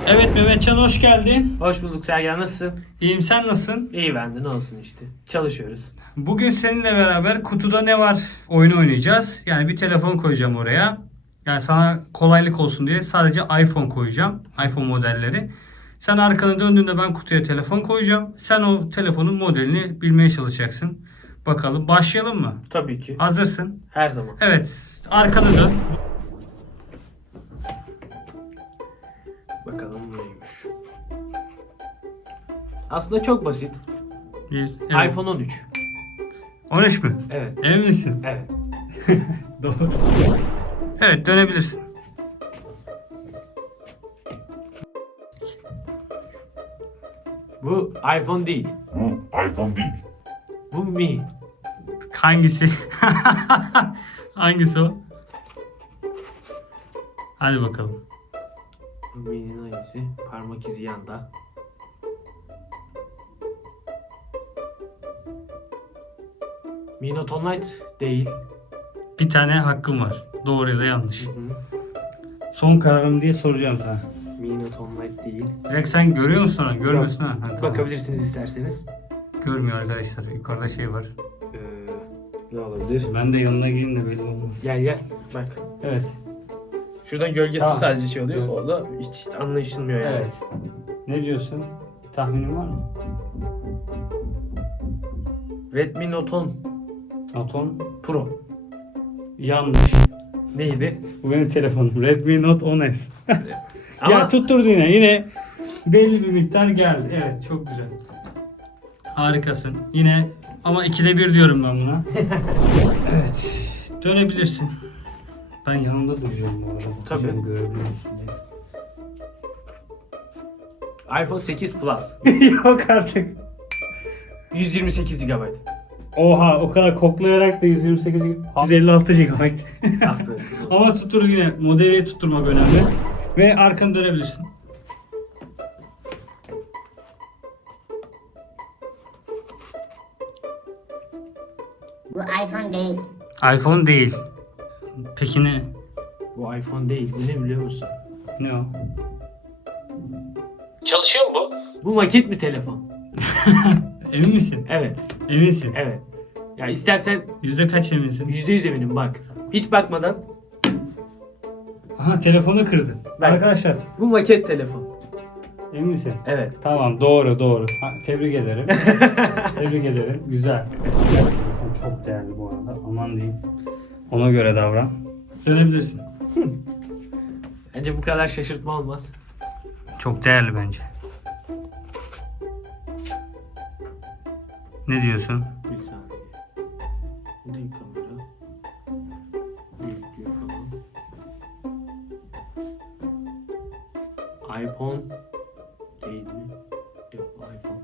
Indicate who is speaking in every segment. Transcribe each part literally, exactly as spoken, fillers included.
Speaker 1: Evet Mehmetcan, hoş geldin.
Speaker 2: Hoş bulduk Sergen, nasılsın?
Speaker 1: İyiyim, sen nasılsın?
Speaker 2: İyi ben de, ne olsun işte. Çalışıyoruz.
Speaker 1: Bugün seninle beraber kutuda ne var oyunu oynayacağız. Yani bir telefon koyacağım oraya. Yani sana kolaylık olsun diye sadece iPhone koyacağım. iPhone modelleri. Sen arkanı döndüğünde ben kutuya telefon koyacağım. Sen o telefonun modelini bilmeye çalışacaksın. Bakalım, başlayalım mı?
Speaker 2: Tabii ki.
Speaker 1: Hazırsın.
Speaker 2: Her zaman.
Speaker 1: Evet, arkanı dön.
Speaker 2: Bakalım neymiş. Aslında çok basit.
Speaker 1: Bir, evet.
Speaker 2: iPhone on üç.
Speaker 1: on üç mü?
Speaker 2: Evet.
Speaker 1: Emin misin?
Speaker 2: Evet.
Speaker 1: Doğru. Evet, dönebilirsin.
Speaker 2: Bu iPhone değil.
Speaker 3: Bu iPhone değil.
Speaker 2: Bu Mi.
Speaker 1: Hangisi? Hangisi o? Hadi bakalım.
Speaker 2: Bu Mi'nin hangisi? Parmak izi yanda. Mi Note on Lite değil.
Speaker 1: Bir tane hakkım var. Doğru ya da yanlış.
Speaker 2: Hı hı.
Speaker 1: Son kararım diye soracağım sana.
Speaker 2: Mi Note on Lite değil.
Speaker 1: Direkt sen görüyor musun sonra? Görmüyorsun ha. ha tamam.
Speaker 2: Bakabilirsiniz isterseniz.
Speaker 1: Görmüyor arkadaşlar. Yukarıda şey var.
Speaker 2: Ee, ne olabilir?
Speaker 1: Ben de yanına gireyim de belli olmaz.
Speaker 2: Gel gel. Bak.
Speaker 1: Evet.
Speaker 2: Şuradan gölgesi
Speaker 1: Tamam.
Speaker 2: sadece şey oluyor.
Speaker 1: Evet.
Speaker 2: O da hiç anlaşılmıyor yani.
Speaker 1: Evet. Ne diyorsun? Tahminin var mı?
Speaker 2: Redmi Note on
Speaker 1: Atom.
Speaker 2: Pro.
Speaker 1: Yanlış.
Speaker 2: Neydi?
Speaker 1: Bu benim telefonum. Redmi Note on S.
Speaker 2: Ama
Speaker 1: Ya tutturdu yine. Yine belli bir miktar geldi. Evet, çok güzel. Harikasın. Yine ama ikide bir diyorum ben buna. Evet. Dönebilirsin. Ben yanında duracağım bu arada.
Speaker 2: Tabii.
Speaker 1: Bakacağım, görebiliyor musun diye.
Speaker 2: iPhone sekiz Plus.
Speaker 1: Yok artık.
Speaker 2: yüz yirmi sekiz gigabayt.
Speaker 1: Oha, o kadar koklayarak da yüz yirmi sekiz yüz elli altı gigabayt.
Speaker 2: Ah be.
Speaker 1: Ama tuttur yine. Modeli tutturmak önemli. Ve arkanı dönebilirsin.
Speaker 4: Bu iPhone değil.
Speaker 1: iPhone değil. Peki ne?
Speaker 2: Bu iPhone değil. Bu ne biliyor musun?
Speaker 1: Ne o?
Speaker 2: Çalışıyor mu bu? Bu maket mi telefon?
Speaker 1: Emin misin?
Speaker 2: Evet.
Speaker 1: Eminsin.
Speaker 2: Evet. Ya istersen
Speaker 1: Yüzde kaç eminsin?
Speaker 2: yüzde yüz eminim bak. Hiç bakmadan
Speaker 1: Aha, telefonu kırdın.
Speaker 2: Ben-
Speaker 1: Arkadaşlar,
Speaker 2: bu maket telefon.
Speaker 1: emin misin?
Speaker 2: Evet.
Speaker 1: Tamam, doğru doğru. Ha, tebrik ederim. Tebrik ederim. Güzel. Telefon çok değerli bu arada. Aman diyeyim. Ona göre davran. Dönebilirsin.
Speaker 2: Bence bu kadar şaşırtma olmaz.
Speaker 1: Çok değerli bence. Ne diyorsun?
Speaker 2: Bir saniye. Bu değil kamera. Büyüklüğü falan. iPhone değil mi? Yok iPhone.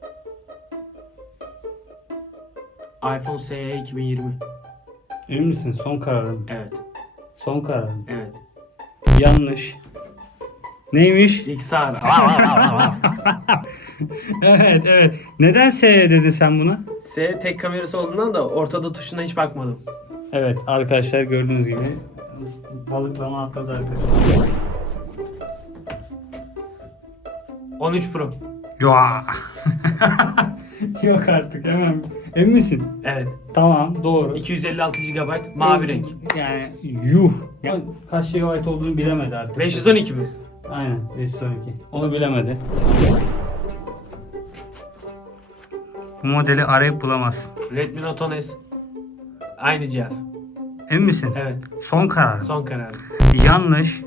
Speaker 2: iPhone S E iki bin yirmi.
Speaker 1: Emin misin? Son kararım.
Speaker 2: Evet.
Speaker 1: Son kararım.
Speaker 2: Evet.
Speaker 1: Yanlış. Neymiş?
Speaker 2: X R.
Speaker 1: Evet evet. Neden S dedin sen buna?
Speaker 2: S tek kamerası olduğundan da ortada tuşuna hiç bakmadım.
Speaker 1: Evet arkadaşlar, gördüğünüz gibi balıklama atladı arkadaşlar.
Speaker 2: on üç Pro.
Speaker 1: Ya. Yok artık, hemen. Emin misin?
Speaker 2: Evet.
Speaker 1: Tamam, doğru.
Speaker 2: iki yüz elli altı gigabayt mavi renk.
Speaker 1: Yani yuh. Ya, kaç G B olduğunu bilemedi artık.
Speaker 2: beş yüz on iki mi?
Speaker 1: Aynen, beş yüz on iki. Onu bilemedi. Bu modeli arayıp bulamazsın.
Speaker 2: Redmi Note on S. Aynı cihaz.
Speaker 1: Emin misin?
Speaker 2: Evet.
Speaker 1: Son karar.
Speaker 2: Son karar.
Speaker 1: Yanlış.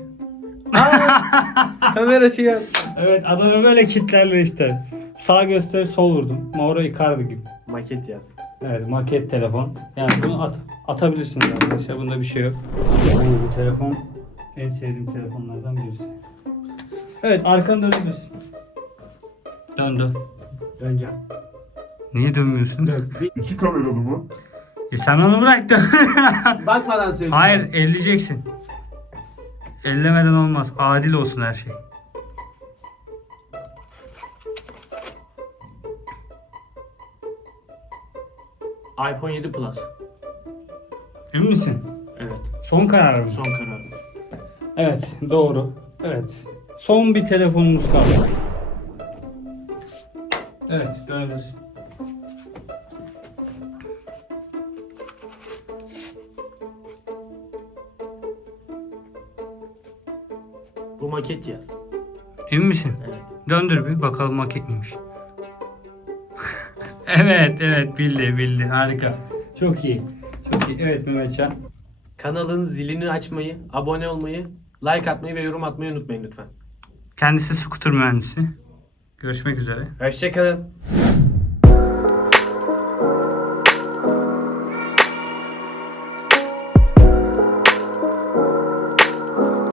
Speaker 2: Kamera şey yap.
Speaker 1: Evet, adamı böyle kitlerle işte. Sağ göster, sol vurdum. Mauro Icardi gibi.
Speaker 2: Maket cihaz.
Speaker 1: Evet, maket telefon. Yani bunu at, atabilirsiniz arkadaşlar. Bunda bir şey yok. Oo, bu telefon en sevdiğim telefonlardan birisi. Evet, arkanı dönebilirsin. Dön dön.
Speaker 2: Döneceğim.
Speaker 1: Niye dönmüyorsun?
Speaker 3: İki kameralı mı?
Speaker 1: E sen onu bıraktın.
Speaker 2: Bakmadan söyleyeceğim.
Speaker 1: Hayır, elleyeceksin. Ellemeden olmaz. Adil olsun her şey.
Speaker 2: iPhone yedi Plus.
Speaker 1: Emin misin?
Speaker 2: Evet.
Speaker 1: Son karar mı?
Speaker 2: Son karar.
Speaker 1: Evet, doğru. Evet. Son bir telefonumuz kaldı. Evet, dönebilirsin.
Speaker 2: Bu maket cihaz.
Speaker 1: Emin misin?
Speaker 2: Evet.
Speaker 1: Döndür bir bakalım maket miymiş. Evet, evet bildi, bildi. Harika. Çok iyi. Çok iyi. Evet Mehmetcan.
Speaker 2: Kanalın zilini açmayı, abone olmayı, like atmayı ve yorum atmayı unutmayın lütfen.
Speaker 1: Kendisi scooter mühendisi. Görüşmek üzere.
Speaker 2: Hoşçakalın.